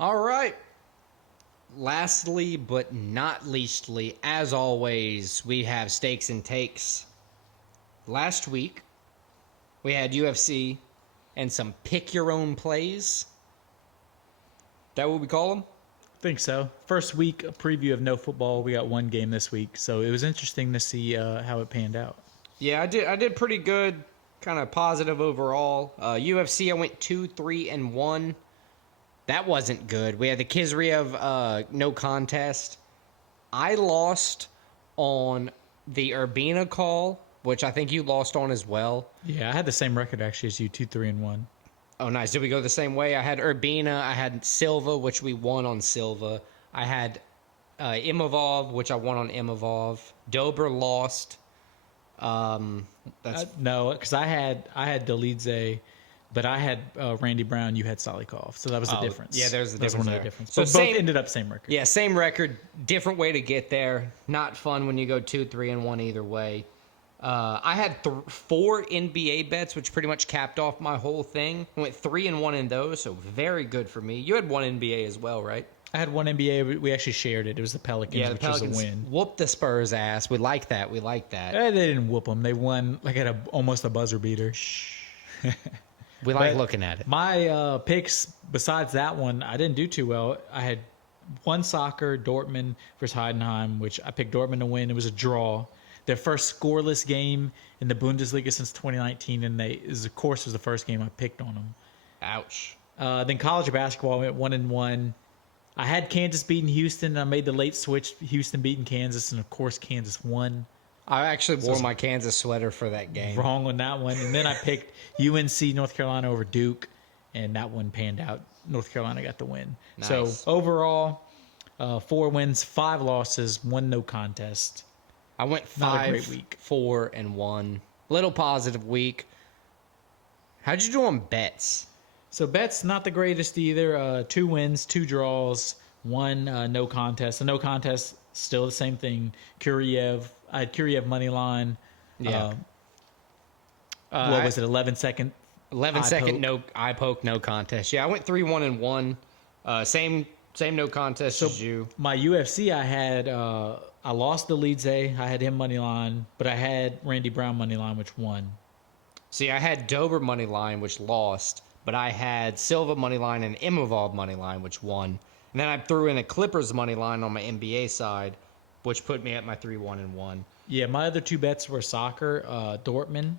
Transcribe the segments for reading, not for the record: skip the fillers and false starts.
All right. Lastly, but not leastly, as always, we have stakes and takes. Last week, we had UFC and some pick your own plays. That what we call them? Think so. First week, a preview of no football. We got one game this week, so it was interesting to see how it panned out. Yeah, I did pretty good, kind of positive overall. UFC, I went 2-3-1. That wasn't good. We had the Kizriev no contest. I lost on the Urbina call, which I think you lost on as well. Yeah, I had the same record actually as you, 2-3-1. Oh, nice. Did we go the same way? I had Urbina. I had Silva, which we won on Silva. I had Imavov, which I won on Imavov. Dober lost. No, because I had Delize, but I had Randy Brown. You had Salikov, so that was the difference. Yeah, there's the That's difference. one of there. the difference. So But same, both ended up same record. Yeah, same record, different way to get there. Not fun when you go 2-3-1 either way. I had 4 NBA bets, which pretty much capped off my whole thing. I went 3-1 in those, so very good for me. You had 1 NBA as well, right? I had one NBA, but we actually shared it. It was the Pelicans, which was a win. Whooped the Spurs ass. We like that. They didn't whoop them. They won like at almost a buzzer beater. We like looking at it. My picks, besides that one, I didn't do too well. I had one soccer, Dortmund versus Heidenheim, which I picked Dortmund to win. It was a draw. Their first scoreless game in the Bundesliga since 2019, and was the first game I picked on them. Ouch. Then college basketball, I went 1-1. I had Kansas beating Houston. I made the late switch, Houston beating Kansas, and of course Kansas won. I actually wore my Kansas sweater for that game. Wrong on that one. And then I picked UNC North Carolina over Duke, and that one panned out. North Carolina got the win. Nice. So overall, 4 wins, 5 losses, 1 no contest. I went Not a great week. 5-4-1. Little positive week. How'd you do on bets? So bets not the greatest either. 2 wins, 2 draws, 1 no contest. The no contest still the same thing. Kuriev. I had Kuriev money line. Yeah. What was it? 11-second. 11-second no eye poke, no contest. Yeah, I went 3-1-1. Same no contest as you. My UFC, I had I lost the Leeds I had him money line, but I had Randy Brown money line, which won. See, I had Dober money line, which lost, but I had Silva money line and Imavov money line, which won. And then I threw in a Clippers money line on my NBA side, which put me at my 3-1-1. Yeah, my other 2 bets were soccer, Dortmund.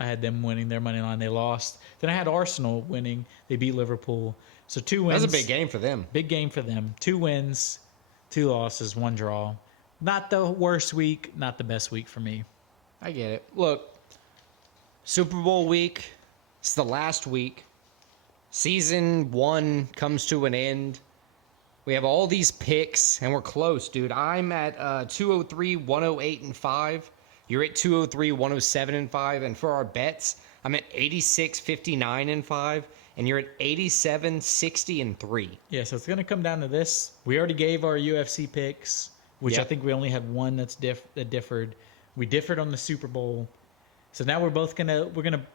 I had them winning their money line. They lost. Then I had Arsenal winning. They beat Liverpool. So 2 wins. That was a big game for them. Big game for them. 2 wins, 2 losses, 1 draw. Not the worst week, not the best week for me. I get it. Look, Super Bowl week. It's the last week. Season 1 comes to an end. We have all these picks, and we're close, dude. I'm at 203, 108, and 5. You're at 203, 107, and 5. And for our bets, I'm at 86, 59, and 5. And you're at 87, 60, and 3. Yeah, so it's going to come down to this. We already gave our UFC picks, which I think we only had one that differed. We differed on the Super Bowl. So now we're gonna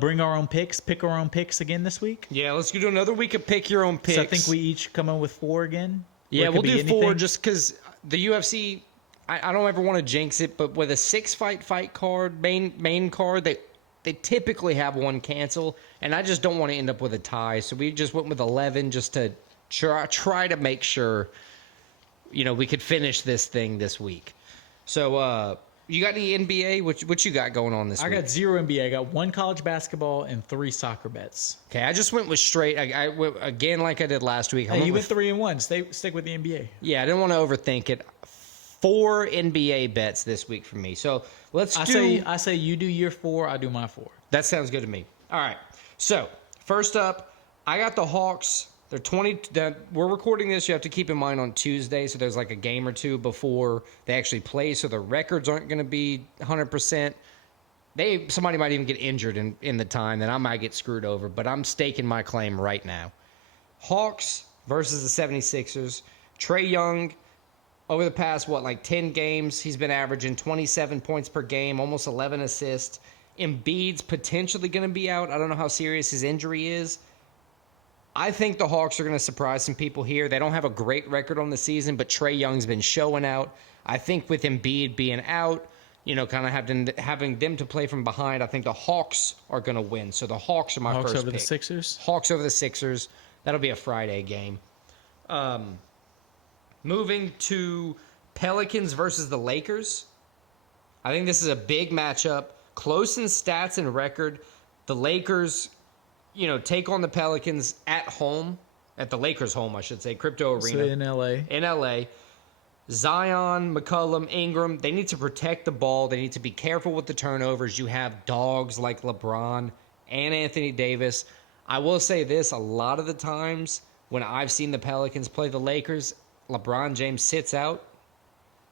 bring our own picks, pick our own picks again this week. Yeah, let's do another week of pick your own picks. So I think we each come in with 4 again. Yeah, we'll do 4 just because the UFC. I don't ever want to jinx it, but with a 6-fight card, main card, they typically have one cancel, and I just don't want to end up with a tie. So we just went with 11 just to try to make sure, we could finish this thing this week. So you got any NBA? What you got going on this week? I got 0 NBA. I got 1 college basketball and 3 soccer bets. Okay, I just went with straight. I went again like I did last week. Hey, you went 3-1. Stick with the NBA. Yeah, I didn't want to overthink it. 4 NBA bets this week for me. So I say you do your 4, I do my 4. That sounds good to me. All right. So first up, I got the Hawks. They're 20. We're recording this. You have to keep in mind on Tuesday, so there's like a game or 2 before they actually play, so the records aren't going to be 100%. Somebody might even get injured in the time, then I might get screwed over. But I'm staking my claim right now. Hawks versus the 76ers. Trae Young. Over the past, 10 games, he's been averaging 27 points per game, almost 11 assists. Embiid's potentially going to be out. I don't know how serious his injury is. I think the Hawks are going to surprise some people here. They don't have a great record on the season, but Trae Young's been showing out. I think with Embiid being out, kind of having them to play from behind, I think the Hawks are going to win. So the Hawks are my Hawks first over pick. the Sixers? Hawks over the Sixers. That'll be a Friday game. Moving to Pelicans versus the Lakers. I think this is a big matchup. Close in stats and record. The Lakers, take on the Pelicans at home. At the Lakers' home, I should say. Crypto Arena. So in L.A. In L.A. Zion, McCollum, Ingram, they need to protect the ball. They need to be careful with the turnovers. You have dogs like LeBron and Anthony Davis. I will say this, a lot of the times when I've seen the Pelicans play the Lakers, LeBron James sits out.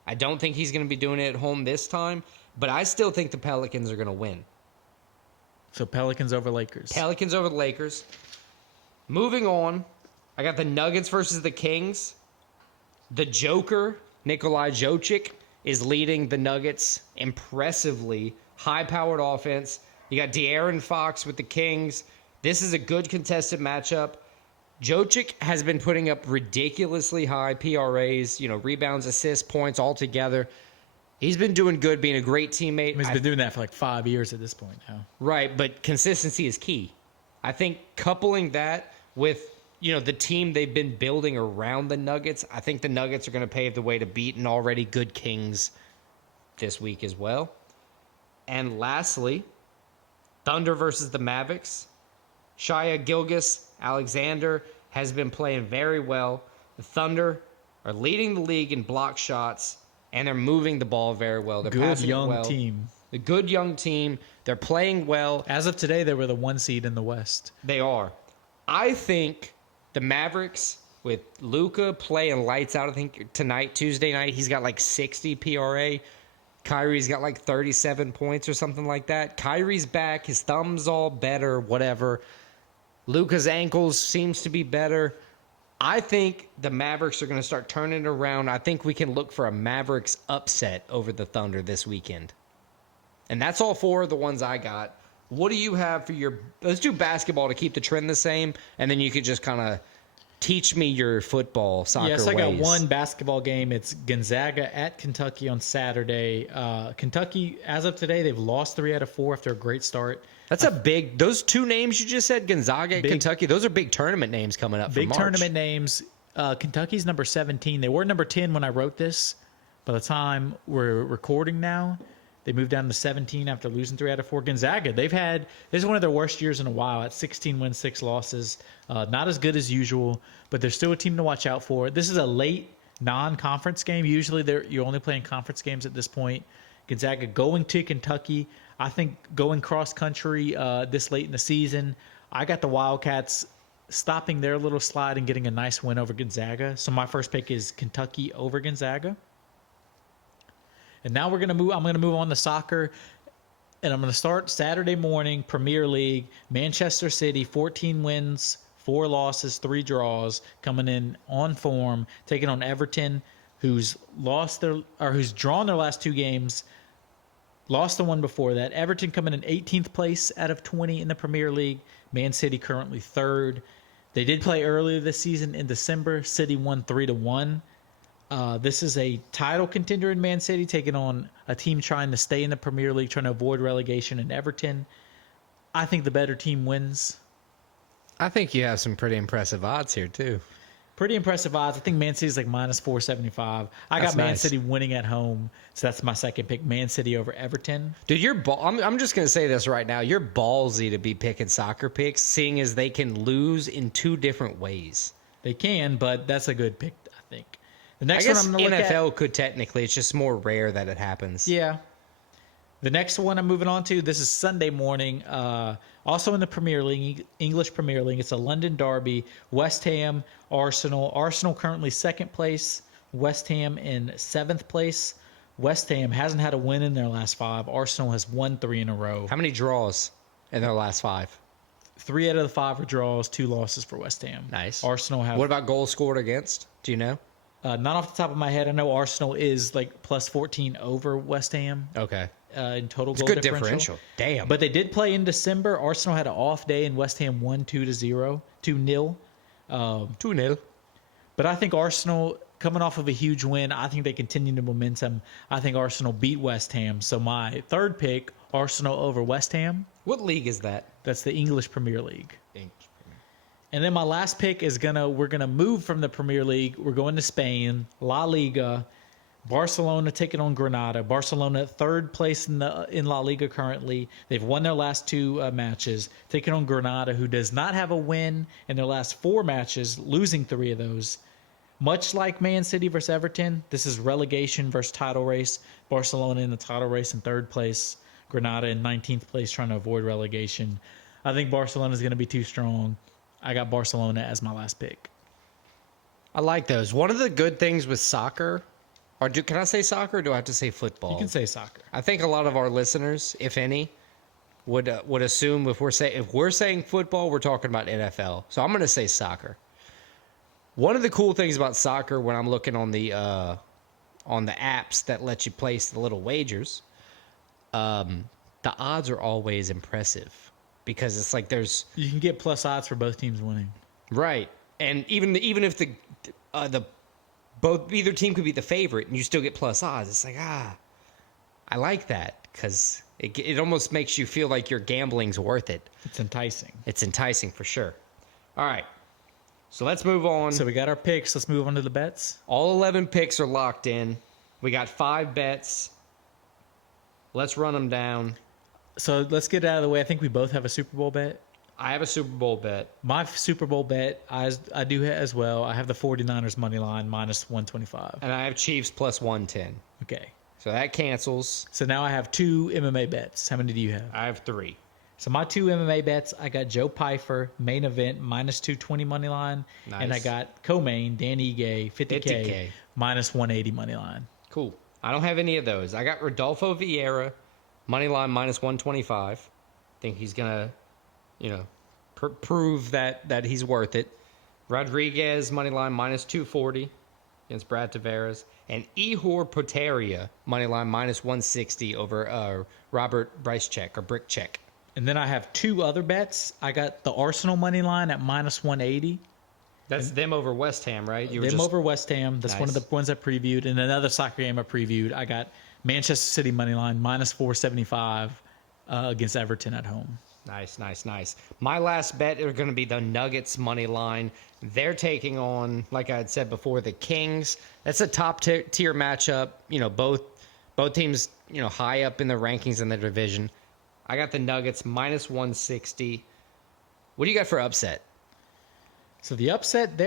I don't think he's going to be doing it at home this time, but I still think the Pelicans are going to win. So Pelicans over Lakers. Pelicans over the Lakers. Moving on, I got the Nuggets versus the Kings. The Joker, Nikolai Jokic, is leading the Nuggets impressively. High-powered offense. You got De'Aaron Fox with the Kings. This is a good contested matchup. Jokic has been putting up ridiculously high PRAs, rebounds, assists, points all together. He's been doing good, being a great teammate. He's been doing that for like 5 years at this point now. Right, but consistency is key. I think coupling that with, the team they've been building around the Nuggets, I think the Nuggets are going to pave the way to beat an already good Kings this week as well. And lastly, Thunder versus the Mavericks. Shai Gilgeous-Alexander has been playing very well. The Thunder are leading the league in block shots, and they're moving the ball very well. They're Good passing young it well. team. The good young team. They're playing well. As of today, they were the 1 seed in the West. They are. I think the Mavericks, with Luka playing lights out, I think tonight, Tuesday night, he's got like 60 PRA. Kyrie's got like 37 points or something like that. Kyrie's back. His thumb's all better, whatever. Luka's ankles seems to be better. I think the Mavericks are going to start turning it around. I think we can look for a Mavericks upset over the Thunder this weekend. And that's all 4 of the ones I got. What do you have for your... Let's do basketball to keep the trend the same, and then you could just kind of teach me your football, soccer Yes, I got ways. one basketball game. It's Gonzaga at Kentucky on Saturday. Kentucky, as of today, they've lost 3 out of 4 after a great start. That's a big... Those 2 names you just said, Gonzaga, Kentucky, those are big tournament names coming up for Big March. tournament names. Kentucky's number 17. They were number 10 when I wrote this. By the time we're recording now, they moved down to 17 after losing 3 out of 4. Gonzaga, this is one of their worst years in a while at 16 wins, 6 losses. Not as good as usual, but they're still a team to watch out for. This is a late non-conference game. Usually you're only playing conference games at this point. Gonzaga going to Kentucky. I think going cross-country this late in the season, I got the Wildcats stopping their little slide and getting a nice win over Gonzaga. So my first pick is Kentucky over Gonzaga. And now I'm going to move on to soccer. And I'm going to start Saturday morning, Premier League, Manchester City, 14 wins, 4 losses, 3 draws, coming in on form, taking on Everton, who's drawn their last 2 games. Lost the one before that. Everton coming in 18th place out of 20 in the Premier League. Man City currently 3rd. They did play earlier this season in December. City won 3-1. This is a title contender in Man City, taking on a team trying to stay in the Premier League, trying to avoid relegation in Everton. I think the better team wins. I think you have some pretty impressive odds here, too. Pretty impressive odds. I think Man City's like minus 475. I That's got Man nice. City winning at home, so that's my second pick. Man City over Everton. Dude, I'm just going to say this right now. You're ballsy to be picking soccer picks, seeing as they can lose in 2 different ways. They can, but that's a good pick, I think. The I next guess one I'm going to look at... NFL could technically. It's just more rare that it happens. Yeah. The next one I'm moving on to, this is Sunday morning, also in the Premier League, English Premier League. It's a London derby, West Ham, Arsenal. Arsenal currently 2nd place, West Ham in 7th place. West Ham hasn't had a win in their last 5. Arsenal has won 3 in a row. How many draws in their last 5? 3 out of the 5 are draws, 2 losses for West Ham. Nice. Arsenal have... What about goals scored against? Do you know? Not off the top of my head. I know Arsenal is like plus 14 over West Ham. Okay. In total It's goal good differential. Damn. But they did play in December. Arsenal had an off day, and West Ham won 2-0. 2-0. But I think Arsenal, coming off of a huge win, I think they continue the momentum. I think Arsenal beat West Ham. So my third pick, Arsenal over West Ham. What league is that? That's the English Premier League. And then my last pick is we're gonna move from the Premier League. We're going to Spain, La Liga. Barcelona taking on Granada. Barcelona third place in La Liga currently. They've won their last two matches. Taking on Granada, who does not have a win in their last 4 matches, losing 3 of those. Much like Man City versus Everton, this is relegation versus title race. Barcelona in the title race in 3rd place. Granada in 19th place trying to avoid relegation. I think Barcelona is going to be too strong. I got Barcelona as my last pick. I like those. One of the good things with soccer, can I say soccer or do I have to say football? You can say soccer. I think a lot of our listeners, if any, would assume if we're saying football, we're talking about NFL. So I'm going to say soccer. One of the cool things about soccer when I'm looking on the apps that let you place the little wagers, the odds are always impressive because it's like you can get plus odds for both teams winning. Right. And even if either team could be the favorite and you still get plus odds, it's like, I like that because it almost makes you feel like your gambling's worth it. It's enticing. It's enticing for sure. All right. So let's move on. So we got our picks. Let's move on to the bets. All 11 picks are locked in. We got 5 bets. Let's run them down. So let's get it out of the way. I think we both have a Super Bowl bet. I have a Super Bowl bet. My Super Bowl bet, I do as well. I have the 49ers money line minus 125. And I have Chiefs plus 110. Okay. So that cancels. So now I have 2 MMA bets. How many do you have? I have 3. So my 2 MMA bets, I got Joe Pyfer, main event, minus 220 money line. Nice. And I got co-main, Dan Ige, 50K, minus 180 money line. Cool. I don't have any of those. I got Rodolfo Vieira, money line minus 125. Think he's going to, prove that he's worth it. Rodriguez, money line minus 240 against Brad Tavares. And Ihor Poteria, money line minus 160 over Robert Brycecheck or Brickcheck. And then I have 2 other bets. I got the Arsenal money line at minus 180. That's them over West Ham, right? Over West Ham. That's Nice. one of the ones I previewed. And another soccer game I previewed. I got Manchester City money line minus 475 against Everton at home. Nice. My last bet are going to be the Nuggets money line. They're taking on, like I had said before, the Kings. That's a top tier matchup. Both teams, high up in the rankings in the division. I got the Nuggets minus 160. What do you got for upset? So the upset,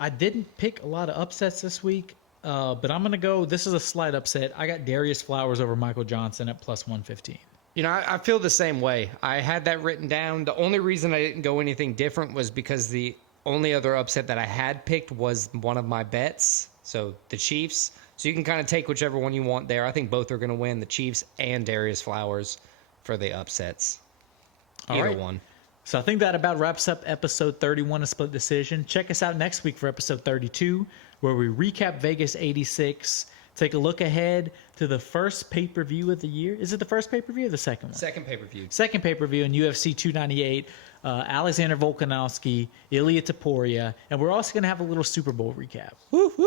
I didn't pick a lot of upsets this week, but I'm going to go, this is a slight upset. I got Darius Flowers over Michael Johnson at plus 115. I feel the same way. I had that written down. The only reason I didn't go anything different was because the only other upset that I had picked was one of my bets, so the Chiefs. So you can kind of take whichever one you want there. I think both are going to win, the Chiefs and Darius Flowers for the upsets. Either one. So I think that about wraps up episode 31 of Split Decision. Check us out next week for episode 32, where we recap Vegas 86, take a look ahead to the first pay-per-view of the year. Is it the first pay-per-view or the second one? Second pay-per-view. Second pay-per-view in UFC 298. Alexander Volkanovski, Ilya Taporia, and we're also going to have a little Super Bowl recap. Woo-hoo!